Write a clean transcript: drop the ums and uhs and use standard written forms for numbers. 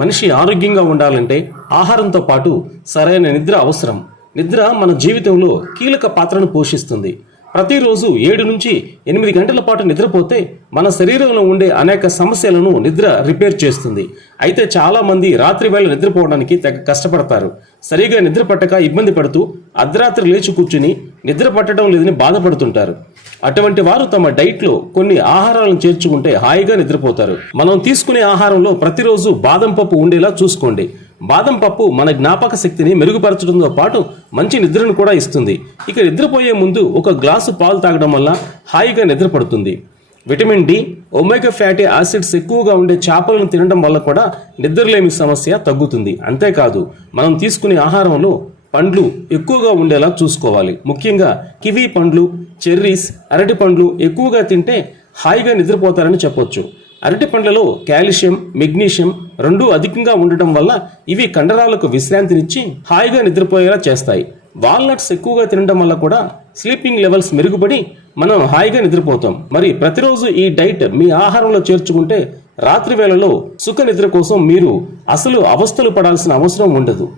మనిషి ఆరోగ్యంగా ఉండాలంటే ఆహారంతో పాటు సరైన నిద్ర అవసరం. నిద్ర మన జీవితంలో కీలక పాత్రను పోషిస్తుంది. ప్రతిరోజు 7 నుంచి 8 గంటల పాటు నిద్రపోతే మన శరీరంలో ఉండే అనేక సమస్యలను నిద్ర రిపేర్ చేస్తుంది. అయితే చాలా మంది రాత్రి వేళ నిద్రపోవడానికి తెగ కష్టపడతారు. సరిగా నిద్ర పట్టక ఇబ్బంది పడుతూ అర్ధరాత్రి లేచి కూర్చుని నిద్ర పట్టడం లేదని బాధపడుతుంటారు. అటువంటి వారు తమ డైట్లో కొన్ని ఆహారాలను చేర్చుకుంటే హాయిగా నిద్రపోతారు. మనం తీసుకునే ఆహారంలో ప్రతిరోజు బాదం పప్పు ఉండేలా చూసుకోండి. బాదం పప్పు మన జ్ఞాపక శక్తిని మెరుగుపరచడంతో పాటు మంచి నిద్రను కూడా ఇస్తుంది. ఇక నిద్రపోయే ముందు ఒక గ్లాసు పాలు తాగడం వల్ల హాయిగా నిద్ర పడుతుంది. Vitamin D, omega fatty acids ఎక్కువగా ఉండే చేపలను తినడం వల్ల కూడా నిద్రలేమి సమస్య తగ్గుతుంది. అంతేకాదు మనం తీసుకునే ఆహారంలో పండ్లు ఎక్కువగా ఉండేలా చూసుకోవాలి. ముఖ్యంగా కివీ పండ్లు, చెర్రీస్, అరటి పండ్లు ఎక్కువగా తింటే హాయిగా నిద్రపోతారని చెప్పొచ్చు. అరటి పండ్లలో కాల్షియం, మెగ్నీషియం రెండూ అధికంగా ఉండటం వల్ల ఇవి కండరాలకు విశ్రాంతినిచ్చి హాయిగా నిద్రపోయేలా చేస్తాయి. వాల్నట్స్ ఎక్కువగా తినడం వల్ల కూడా స్లీపింగ్ లెవెల్స్ మెరుగుపడి మనం హాయిగా నిద్రపోతాం. మరి ప్రతిరోజు ఈ డైట్ మీ ఆహారంలో చేర్చుకుంటే రాత్రి వేళలో సుఖ నిద్ర కోసం మీరు అసలు అవస్థలు పడాల్సిన అవసరం ఉండదు.